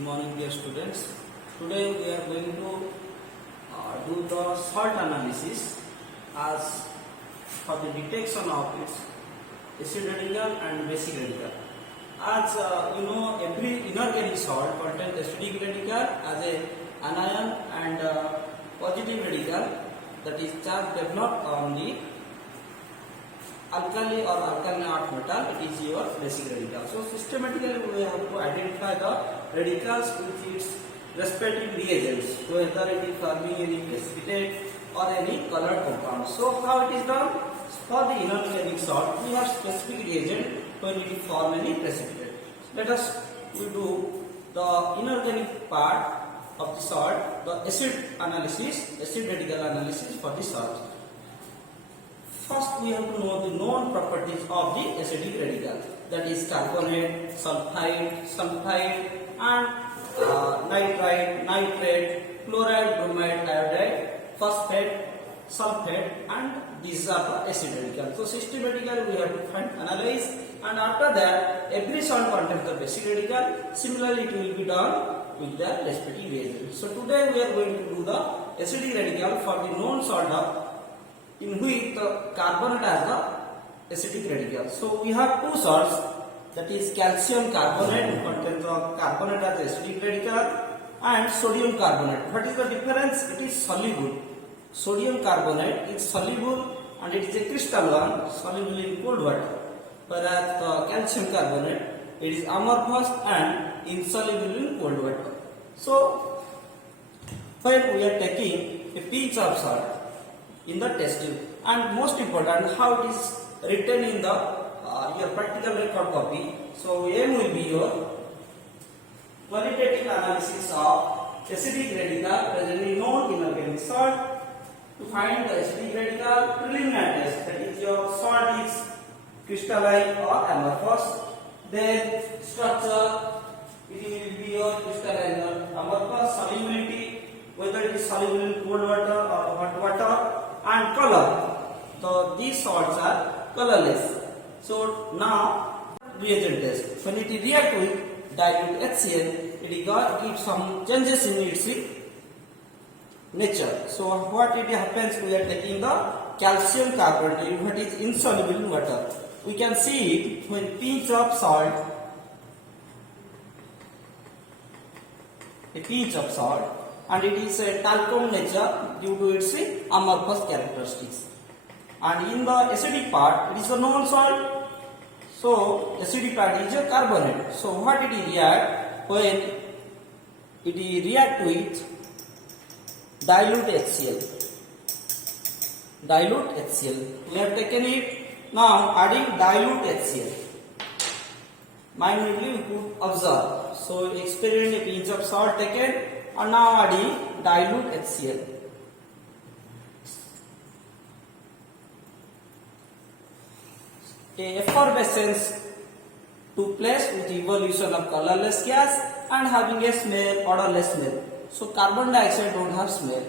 Good morning, dear students. Today we are going to do the salt analysis as for the detection of its acid radical and basic radical. As you know, every inorganic salt contains acidic radical as a anion and positive radical, that is charge developed on the alkali or alkaline earth metal. It is your basic radical. So systematically we have to identify the radicals with its respective reagents, whether it is forming any precipitate or any colored compound. So how it is done? For the inorganic salt, we have specific reagent when it form any precipitate. Let us do the inorganic part of the salt, the acid analysis, acid radical analysis for the salt. First, we have to know the known properties of the acidic radical, that is carbonate, sulfide, and nitrite, nitrate, chloride, bromide, iodide, phosphate, sulfate, and these are the acid radicals. So systematically we have to find, analyze, and after that every salt contains the basic radical. Similarly, it will be done with their respective reagents. So today we are going to do the acidic radical for the known salt in which the carbonate has the acidic radical. So we have two salts, that is calcium carbonate contains the carbonate as acidic radical, and sodium carbonate. What is the difference? It is soluble. Sodium carbonate is soluble and it is a crystal one, soluble in cold water, whereas the calcium carbonate, it is amorphous and insoluble in cold water. So when we are taking a pinch of salt in the test tube, and most important, how it is written in the your practical record copy. So aim will be your qualitative analysis of acidic radical presently known in organic salt. To find the acidic radical, preliminary test, that is your salt is crystalline or amorphous. Then structure, it will be your crystalline or amorphous. Solubility, whether it is soluble in cold water or hot water, and color. So these salts are colorless. So now reagent test. When it react with dilute HCl, it gives some changes in its nature. So what it happens? We are taking the calcium carbonate, what is insoluble in water. We can see it when pinch of salt, a pinch of salt, and it is a talcum nature due to its amorphous characteristics. And in the acidic part, it is a known salt. So acidic part is a carbonate. So what it react when it react with dilute HCl? Dilute HCl. We have taken it. Now adding dilute HCl. Minutely we could observe. So experiment a pinch of salt taken, and now adding dilute HCl. A effervescence took place with evolution of colorless gas and having a smell, odorless smell. So carbon dioxide don't have smell.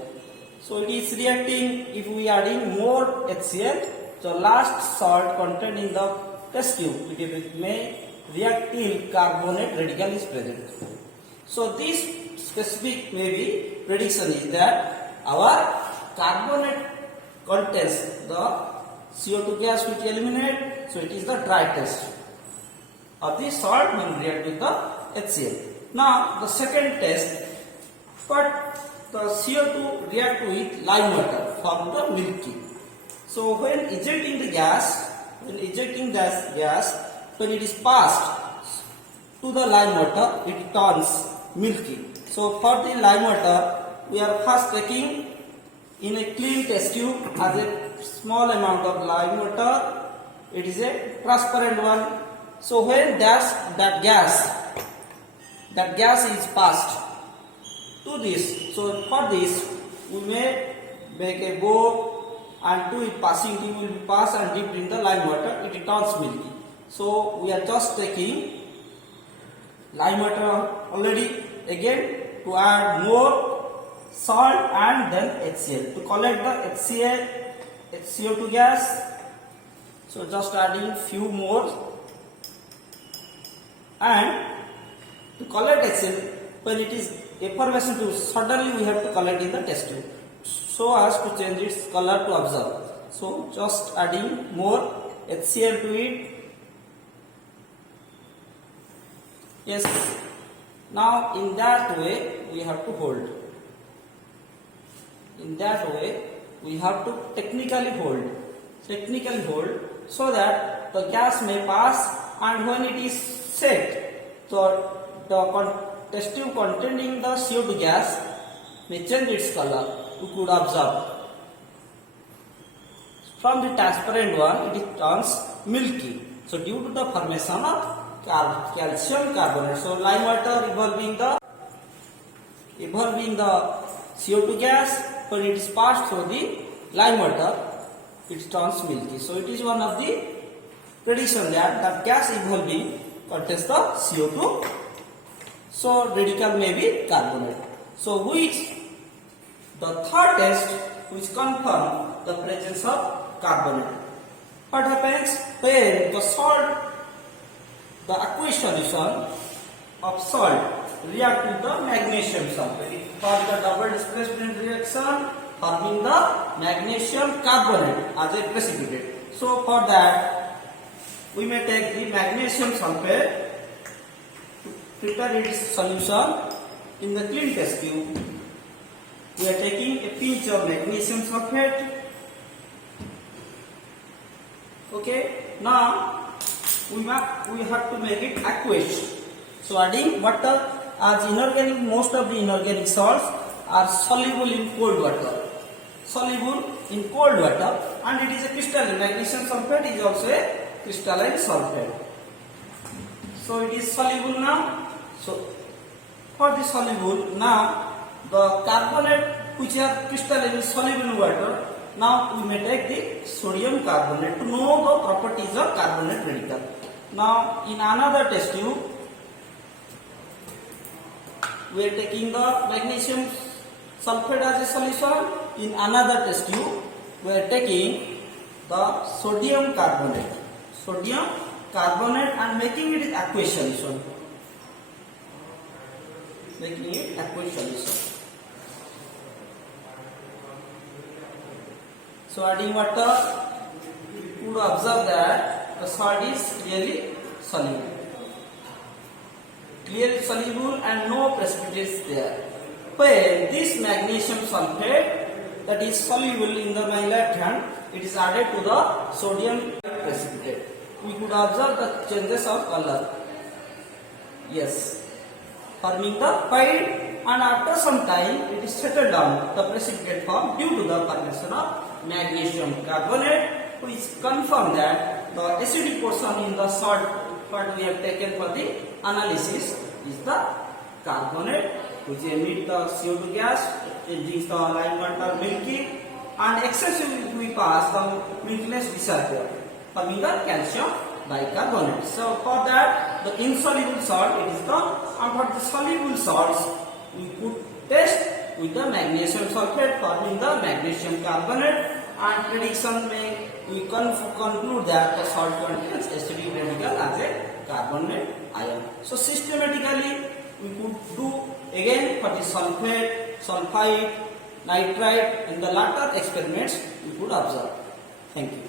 So it is reacting, if we adding more HCl, the last salt contained in the test tube, it may react till carbonate radical is present. So this specific maybe prediction is that our carbonate contains the CO2 gas which eliminate, so it is the dry test of the salt when react with the HCl. Now the second test, but the CO2 react with lime water form the milky. So when ejecting the gas, when it is passed to the lime water, it turns milky. So for the lime water, we are first taking in a clean test tube as a small amount of lime water. It is a transparent one. So when that gas is passed to this, so for this we may make a bowl and to it passing thing will be passed and dipped in the lime water, it turns milky. So we are just taking lime water already, again to add more salt and then HCl to collect the CO2 gas. So just adding few more, and to collect HCl when it is effervescent tube, suddenly we have to collect in the test tube so as to change its color to observe. So just adding more HCl to it. Yes, now in that way we have to hold. In that way we have to technically hold so that the gas may pass, and when it is set, the test tube containing the CO2 gas may change its color. We could observe. From the transparent one, it turns milky. So due to the formation of calcium carbonate, so lime water evolving the CO2 gas, when it is passed through the lime water, it turns milky. So it is one of the prediction that gas evolving contains the CO2. So radical may be carbonate. So which the third test which confirm the presence of carbonate. What happens when the salt, the aqueous solution of salt react with the magnesium sulfate? It forms the double displacement reaction, forming the magnesium carbonate as a precipitate. So for that we may take the magnesium sulfate to prepare its solution. In the clean test tube we are taking a pinch of magnesium sulfate. Okay, now we have to make it aqueous. So adding water, as inorganic, most of the inorganic salts are soluble in cold water. And it is a crystalline. Magnesium sulfate is also a crystalline sulfate. So it is soluble now. So for the soluble, now the carbonate which are crystalline is soluble in water. Now we may take the sodium carbonate to know the properties of carbonate radical. Now in another test tube we are taking the magnesium sulfate as a solution. In another test tube we are taking the sodium carbonate and making it aqueous solution. So adding water, you would observe that the salt is clearly soluble. And no precipitates there. When this magnesium sulfate that is soluble in my left hand, it is added to the sodium precipitate. We could observe the changes of color. Yes, forming the white, and after some time it is settled down the precipitate form due to the formation of magnesium carbonate, which confirm that the acidic portion in the salt what we have taken for the analysis is the carbonate, which emit the CO2 gas, changing the lime water milky, and excessively if we pass the milkiness disappear, forming the calcium bicarbonate. So for that the insoluble salt it is the, and for the soluble salts we could test with the magnesium sulfate forming the magnesium carbonate, and prediction may we conclude that the salt contains acidic radical as a carbonate ion. So systematically we could do again for the sulfate, sulfide, nitrite, and the latter experiments we could observe. Thank you.